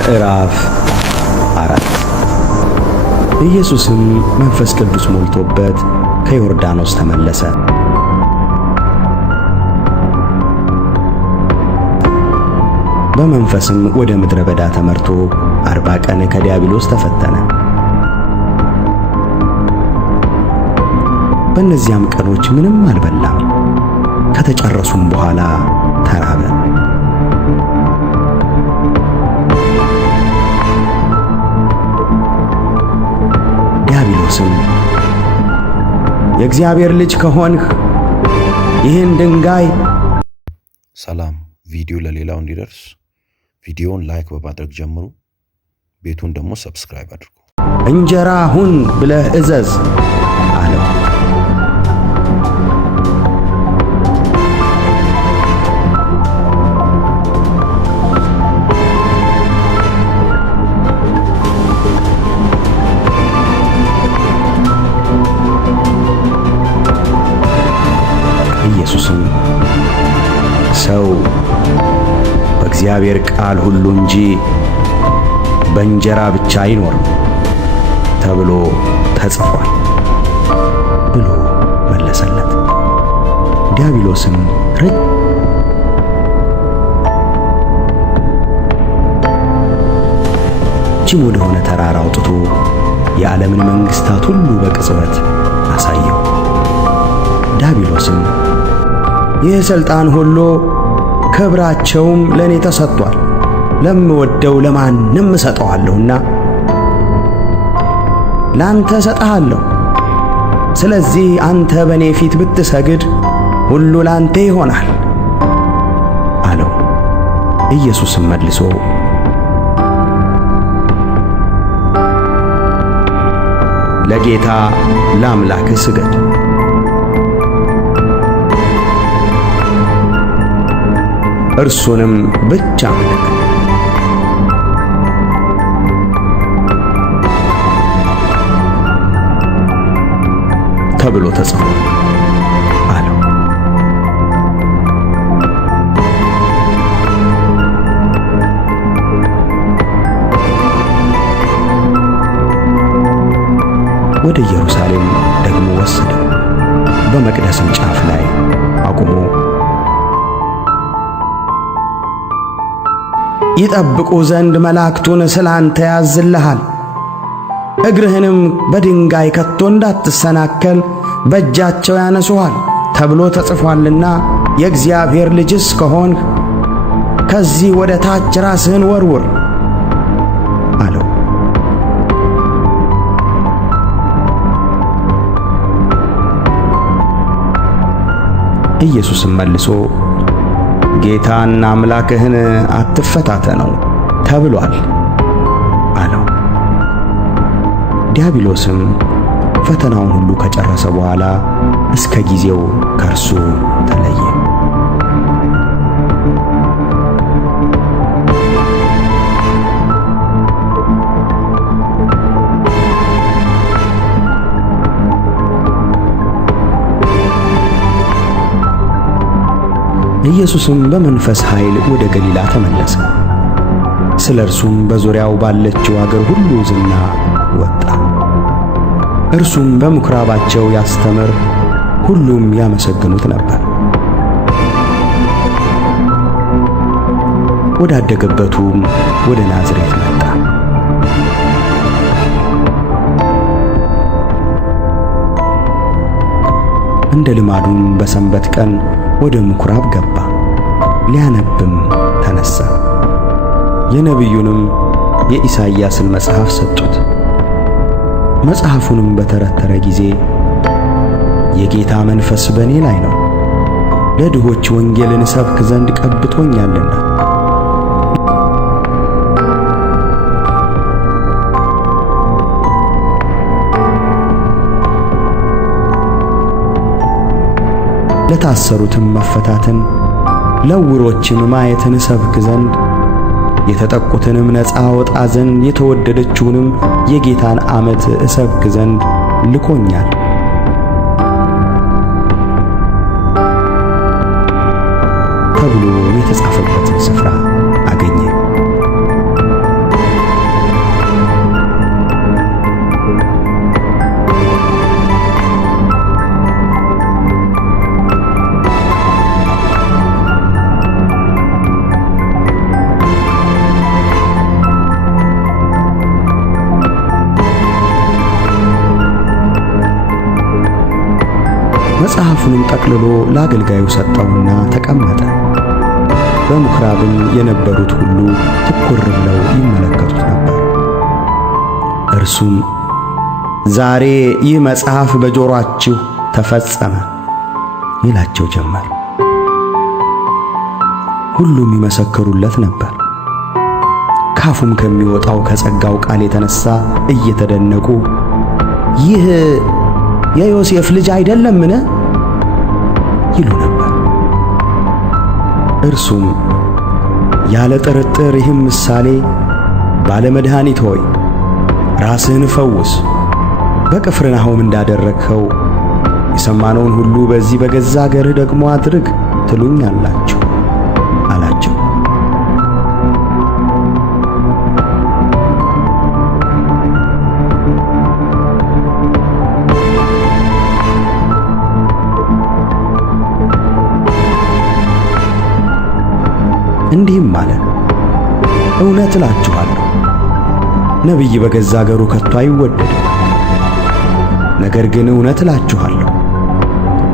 ምዕራፍ 4 ኢየሱስም መንፈስ ቅዱስ ሞልቶበት ከዮርዳኖስ ተመለሰ። በመንፈስም ወደ ምድረ በዳ ተመርቶ 40 ቀን ከዲያብሎስ ተፈተነ። በእነዚያም ቀኖች ምንም አልበላም። ከተጨረሱም በኋላ ተራበ። ዲያብሎስም የእግዚአብሔር ልጅ ከሆንህ ይህን ድንጋይ። ሰላም። ቪዲዮ ለሌላው እንዲደርስ ቪዲዮውን ላይክ በማድረግ ጀምሩ። ቤቱን ደግሞ ሰብስክራይብ አድርጉ። እንጀራ ሁን ብለህ እዘዝ አለው። ኢየሱስም ሰው በእግዚአብሔር ቃል ሁሉ እንጂ በእንጀራ ብቻ አይኖርም ተብሎ ተጽፏል ብሎ መለሰለት። ዲያብሎስም ረጅም ወደሆነ ተራራ አውጥቶ የዓለምን መንግሥታት ሁሉ በቅጽበት አሳየው። ዲያብሎስም ይህ ሥልጣን ሁሉ ክብራቸውም ለእኔ ተሰጥቷል፣ ለምወደው ለማንም እሰጠዋለሁና ላንተ እሰጥሃለሁ። ስለዚህ አንተ በእኔ ፊት ብትሰግድ ሁሉ ላንተ ይሆናል አለው። ኢየሱስም መልሶ ለጌታ ለአምላክህ ስገድ፣ እርሱንም ብቻ አምልክ፣ ተብሎ ተጽፏል አለው። ወደ ኢየሩሳሌም ደግሞ ወሰደው። በመቅደስም ጫፍ ላይ አቁሞ ይጠብቁ ዘንድ መላእክቱን ስላንተ ያዝልሃል፣ እግርህንም በድንጋይ ከቶ እንዳትሰናከል በእጃቸው ያነሱሃል ተብሎ ተጽፏልና የእግዚአብሔር ልጅስ ከሆንህ ከዚህ ወደ ታች ራስህን ወርውር አለው። ኢየሱስም መልሶ ጌታና አምላክህን አትፈታተነው ተብሏል አለው። ዲያብሎስም ፈተናውን ሁሉ ከጨረሰ በኋላ እስከ ጊዜው ከእርሱ ተለየ። ኢየሱስም በመንፈስ ኃይል ወደ ገሊላ ተመለሰ። ስለ እርሱም በዙሪያው ባለችው አገር ሁሉ ዝና ወጣ። እርሱም በምኵራባቸው ያስተምር፣ ሁሉም ያመሰግኑት ነበር። ወዳደገበቱም ወደ ናዝሬት መጣ። እንደ ልማዱም በሰንበት ቀን ወደ ምኵራብ ገባ፣ ሊያነብም ተነሣ። የነቢዩንም የኢሳይያስን መጽሐፍ ሰጡት። መጽሐፉንም በተረተረ ጊዜ የጌታ መንፈስ በእኔ ላይ ነው፣ ለድሆች ወንጌልን እሰብክ ዘንድ ቀብቶኛልና፣ ለታሰሩትም መፈታትን፣ ለዕውሮችም ማየትን እሰብክ ዘንድ፣ የተጠቁትንም ነፃ አወጣ ዘንድ፣ የተወደደችውንም የጌታን ዓመት እሰብክ ዘንድ ልኮኛል ተብሎ የተጻፈበትን ስፍራ አገኘ። ጠቅልሎ ለአገልጋዩ ሰጠውና ተቀመጠ። በምኵራብም የነበሩት ሁሉ ትኩር ብለው ይመለከቱት ነበር። እርሱም ዛሬ ይህ መጽሐፍ በጆሮአችሁ ተፈጸመ ይላቸው ጀመር። ሁሉም ይመሰክሩለት ነበር። ካፉም ከሚወጣው ከጸጋው ቃል የተነሳ እየተደነቁ ይህ የዮሴፍ ልጅ አይደለምን? ይሉ ነበር። እርሱም ያለ ጥርጥር ይህም ምሳሌ ባለመድኃኒት ሆይ ራስህን ፈውስ፣ በቅፍርናሆም እንዳደረግኸው የሰማነውን ሁሉ በዚህ በገዛ አገርህ ደግሞ አድርግ ትሉኛላችሁ አላቸው። እንዲህም አለ፣ እውነት እላችኋለሁ ነቢይ በገዛ አገሩ ከቶ አይወደድም። ነገር ግን እውነት እላችኋለሁ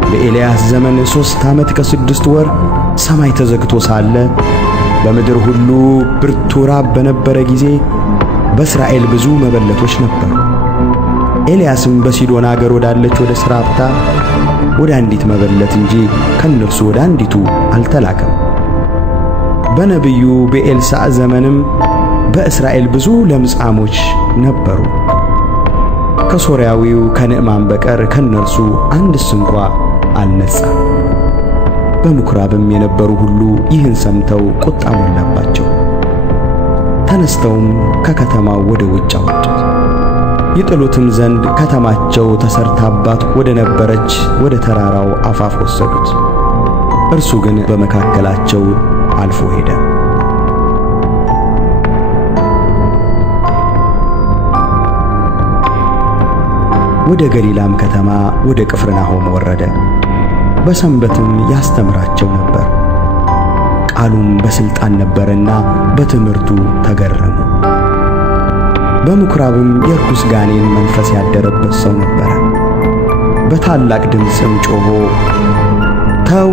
በኤልያስ ዘመን 3 ዓመት ከ6 ወር ሰማይ ተዘግቶ ሳለ በምድር ሁሉ ብርቱ ራብ በነበረ ጊዜ በእስራኤል ብዙ መበለቶች ነበሩ። ኤልያስም በሲዶና አገር ወዳለች ወደ ስራፕታ ወደ አንዲት መበለት እንጂ ከእነርሱ ወደ አንዲቱ አልተላከም። በነቢዩ በኤልሳዕ ዘመንም በእስራኤል ብዙ ለምጻሞች ነበሩ። ከሶርያዊው ከንዕማን በቀር ከእነርሱ አንድስ እንኳ አልነጻም። በምኵራብም የነበሩ ሁሉ ይህን ሰምተው ቁጣ ሞላባቸው። ተነስተውም ከከተማው ወደ ውጭ አወጡት። ይጥሉትም ዘንድ ከተማቸው ተሰርታባት ወደ ነበረች ወደ ተራራው አፋፍ ወሰዱት። እርሱ ግን በመካከላቸው አልፎ ሄደ። ወደ ገሊላም ከተማ ወደ ቅፍርናሆም ወረደ። በሰንበትም ያስተምራቸው ነበር። ቃሉም በሥልጣን ነበረና በትምህርቱ ተገረሙ። በምኵራብም የርኩስ ጋኔን መንፈስ ያደረበት ሰው ነበረ። በታላቅ ድምፅም ጮኾ ተው፣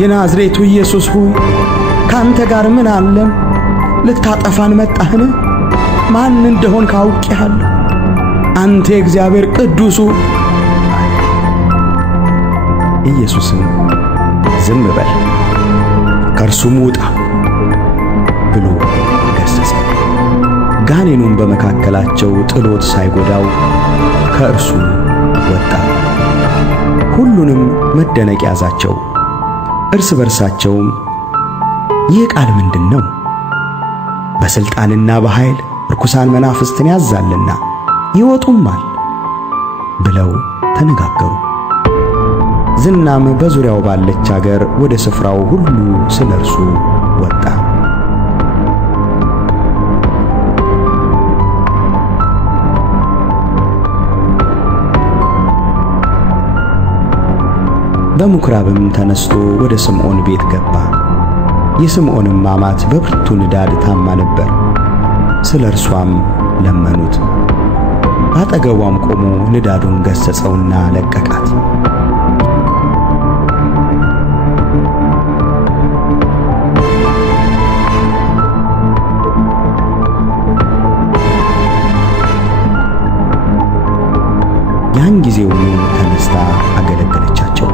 የናዝሬቱ ኢየሱስ ሆይ ካንተ ጋር ምን አለን? ልታጠፋን መጣህን? ማን እንደሆንክ አውቄሃለሁ። አንተ የእግዚአብሔር ቅዱሱ አለ። ኢየሱስም ዝም በል ከእርሱም ውጣ ብሎ ገሠጸ። ጋኔኑም በመካከላቸው ጥሎት ሳይጎዳው ከእርሱ ወጣ። ሁሉንም መደነቅ ያዛቸው። እርስ በርሳቸውም ይህ ቃል ምንድን ነው? በሥልጣንና በኃይል ርኩሳን መናፍስትን ያዛልና ይወጡማል ብለው ተነጋገሩ። ዝናም በዙሪያው ባለች አገር ወደ ስፍራው ሁሉ ስለ እርሱ ወጣ። በምኵራብም ተነስቶ ወደ ስምዖን ቤት ገባ። የስምዖንም አማት በብርቱ ንዳድ ታማ ነበር። ስለ እርሷም ለመኑት። አጠገቧም ቆሞ ንዳዱን ገሠጸውና ለቀቃት። ያን ጊዜውኑ ተነስታ አገለገለቻቸው።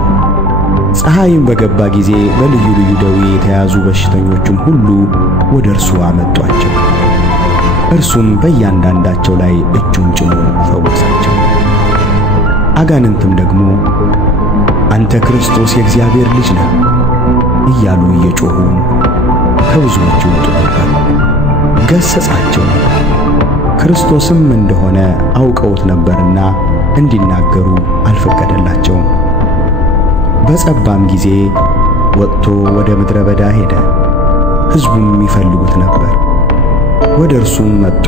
ፀሐይም በገባ ጊዜ በልዩ ልዩ ደዌ የተያዙ በሽተኞቹን ሁሉ ወደ እርሱ አመጧቸው። እርሱም በእያንዳንዳቸው ላይ እጁን ጭኖ ፈወሳቸው። አጋንንትም ደግሞ አንተ ክርስቶስ የእግዚአብሔር ልጅ ነህ እያሉ እየጮኹ ከብዙዎቹ ይወጡ ነበር። ገሠጻቸው። ክርስቶስም እንደሆነ አውቀውት ነበርና እንዲናገሩ አልፈቀደላቸውም። በጸባም ጊዜ ወጥቶ ወደ ምድረ በዳ ሄደ። ሕዝቡም ይፈልጉት ነበር። ወደ እርሱም መጡ።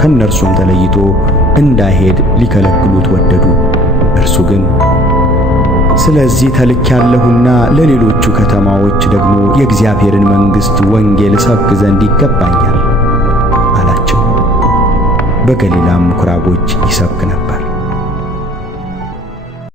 ከእነርሱም ተለይቶ እንዳይሄድ ሊከለክሉት ወደዱ። እርሱ ግን ስለዚህ ተልኬአለሁና ለሌሎቹ ከተማዎች ደግሞ የእግዚአብሔርን መንግሥት ወንጌል እሰብክ ዘንድ ይገባኛል አላቸው። በገሊላም ምኵራቦች ይሰብክ ነበር።